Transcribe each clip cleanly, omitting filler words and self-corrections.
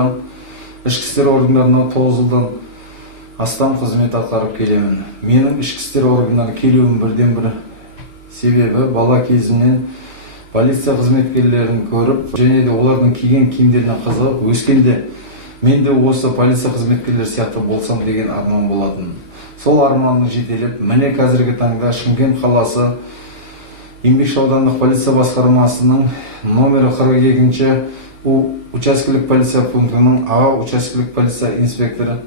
Батырхан. Ішкі істер органдарына 9 жылдан астам қызмет атқарып келемін. Менің ішкі істер органдарына келуім бірден бір себебі бала кезімнен полиция қызметкерлерін көріп, және де олардың киген киімдеріне қызығып, өскенде мен де осы полиция қызметкерлері сияқты болсам деген арман болатын. Сол арманды жетелеп, міне қазіргі таңда Шымкент қаласы Еңбекші аудандық полиция басқармасының номері 42-ші учаскелік полиция пунктінің аға учаскелік полиция инспекторы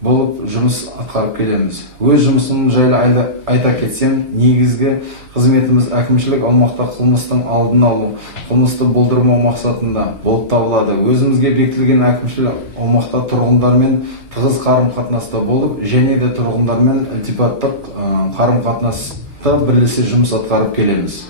болып жұмыс атқарып келеміз. Өз жұмысым жайлы айта кетсем, негізгі қызметіміз әкімшілік аумақта қылмыстың алдын алу, қылмысты болдырмау мақсатында болып табылады. Өзімізге бекітілген әкімшілік аумақта тұрғындармен тығыз қарым-қатынаста болып, және де тұрғындармен ілтипаттық қарым-қатынаста бірлесе жұмыс атқарып келеміз.